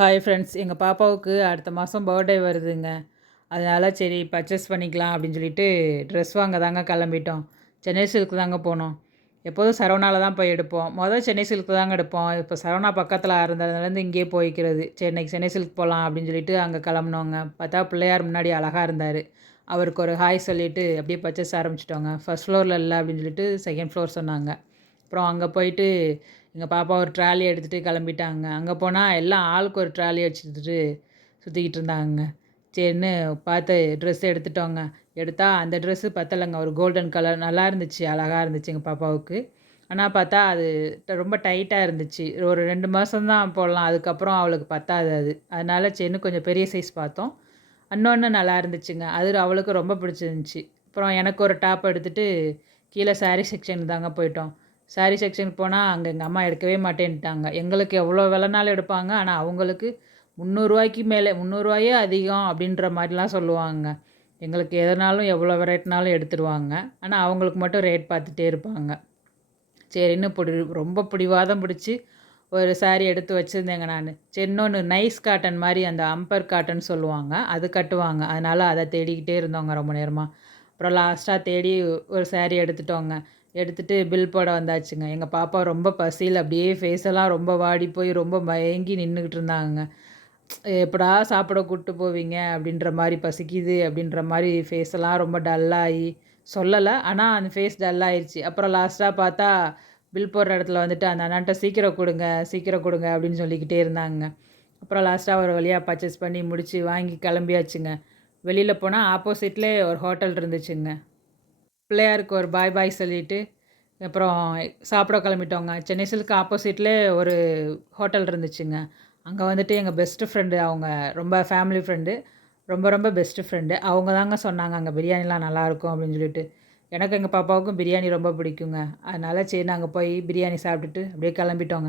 Hi friends, எங்கள் பாப்பாவுக்கு அடுத்த மாதம் பர்த்டே வருதுங்க. அதனால் சரி பர்ச்சேஸ் பண்ணிக்கலாம் அப்படின்னு சொல்லிட்டு ட்ரெஸ் வாங்க தாங்க கிளம்பிட்டோம். சென்னை சில்க் தாங்க போனோம். எப்போதும் சரவணாவில் தான் போய் எடுப்போம். சென்னை சில்க் தாங்க எடுப்போம். இப்போ சரவணா பக்கத்தில் இருந்ததுலேருந்து இங்கேயே போய்க்கிறது. சரி இன்னைக்கு சென்னை சில்க் போகலாம் அப்படின்னு சொல்லிட்டு அங்கே கிளம்புனோங்க. பார்த்தா பிள்ளையார் முன்னாடி அழகாக இருந்தார். அவருக்கு ஒரு ஹாய் சொல்லிவிட்டு அப்படியே பர்ச்சேஸ் ஆரம்பிச்சிட்டோங்க. ஃபர்ஸ்ட் ஃப்ளோரில் இல்லை அப்படின்னு சொல்லிட்டு செகண்ட் ஃப்ளோர் சொன்னாங்க. அப்புறம் அங்கே போயிட்டு எங்கள் பாப்பா ஒரு ட்ராலி எடுத்துகிட்டு கிளம்பிட்டாங்க. அங்கே போனால் எல்லாம் ஆளுக்கு ஒரு ட்ராலி வச்சுக்கிட்டு சுற்றிக்கிட்டு இருந்தாங்க. சரின்னு பார்த்து ட்ரெஸ் எடுத்துட்டோங்க. எடுத்தால் அந்த ட்ரெஸ்ஸு பத்தலைங்க. ஒரு கோல்டன் கலர் நல்லா இருந்துச்சு, அழகாக இருந்துச்சு எங்கள் பாப்பாவுக்கு. ஆனால் பார்த்தா அது ரொம்ப டைட்டாக இருந்துச்சு. ஒரு 2 மாதம் தான் போடலாம், அதுக்கப்புறம் அவளுக்கு பத்தாது அது. அதனால சரின்னு கொஞ்சம் பெரிய சைஸ் பார்த்தோம். இன்னொன்று நல்லா இருந்துச்சுங்க. அது அவளுக்கு ரொம்ப பிடிச்சிருந்துச்சி. அப்புறம் எனக்கு ஒரு டாப் எடுத்துகிட்டு கீழே சாரீ செக்ஷனுக்கு தாங்க போயிட்டோம். சாரீ செக்ஷனுக்கு போனால் அங்கே எங்கள் அம்மா எடுக்கவே மாட்டேன்ட்டாங்க. எங்களுக்கு எவ்வளோ விலைனாலும் எடுப்பாங்க. ஆனால் அவங்களுக்கு ரூ. 300 மேலே, ரூ. 300 அதிகம் அப்படின்ற மாதிரிலாம் சொல்லுவாங்க. எங்களுக்கு எதனாலும் எவ்வளோ ரேட்னாலும் எடுத்துருவாங்க. ஆனால் அவங்களுக்கு மட்டும் ரேட் பார்த்துட்டே இருப்பாங்க. சரின்னு ரொம்ப பிடிவாதம் பிடிச்சி ஒரு சாரீ எடுத்து வச்சுருந்தேங்க நான். சரி இன்னொன்று நைஸ் காட்டன் மாதிரி அந்த அம்பர் காட்டன் சொல்லுவாங்க, அது கட்டுவாங்க. அதனால் அதை தேடிக்கிட்டே இருந்தோங்க ரொம்ப நேரமாக. அப்புறம் லாஸ்ட்டாக தேடி ஒரு சாரீ எடுத்துட்டோங்க. எடுத்துகிட்டு பில் போட வந்தாச்சுங்க. எங்கள் பாப்பா ரொம்ப பசியில் அப்படியே ஃபேஸெல்லாம் ரொம்ப வாடி போய் ரொம்ப மயங்கி நின்றுக்கிட்டு இருந்தாங்க. எப்படா சாப்பிட கூப்பிட்டு போவீங்க அப்படின்ற மாதிரி, பசிக்குது அப்படின்ற மாதிரி ஃபேஸெல்லாம் ரொம்ப டல்லாகி சொல்லலை, ஆனால் அந்த ஃபேஸ் டல்லாகிடுச்சு. அப்புறம் லாஸ்ட்டாக பார்த்தா பில் போடுற இடத்துல வந்துட்டு அந்த அண்ணான்ட்ட சீக்கிரம் கொடுங்க சீக்கிரம் கொடுங்க அப்படின்னு சொல்லிக்கிட்டே இருந்தாங்க. அப்புறம் லாஸ்ட்டாக ஒரு வழியாக பர்ச்சேஸ் பண்ணி முடித்து வாங்கி கிளம்பியாச்சுங்க. வெளியில் போனால் ஆப்போசிட்லேயே ஒரு ஹோட்டல் இருந்துச்சுங்க. பிள்ளையாருக்கு ஒரு பாய் பாய் சொல்லிவிட்டு அப்புறம் சாப்பிட கிளம்பிட்டோங்க. சென்னை சில்க் ஆப்போசிட்லேயே ஒரு ஹோட்டல் இருந்துச்சுங்க. அங்கே வந்துட்டு எங்கள் பெஸ்ட்டு ஃப்ரெண்டு, அவங்க ரொம்ப ஃபேமிலி ஃப்ரெண்டு, ரொம்ப ரொம்ப பெஸ்ட்டு ஃப்ரெண்டு. அவங்க தாங்க சொன்னாங்க அங்கே பிரியாணிலாம் நல்லாயிருக்கும் அப்படின்னு சொல்லிட்டு. எனக்கு எங்கள் பாப்பாவுக்கும் பிரியாணி ரொம்ப பிடிக்குங்க. அதனால் சரி நாங்கள் போய் பிரியாணி சாப்பிட்டுட்டு அப்படியே கிளம்பிட்டோங்க.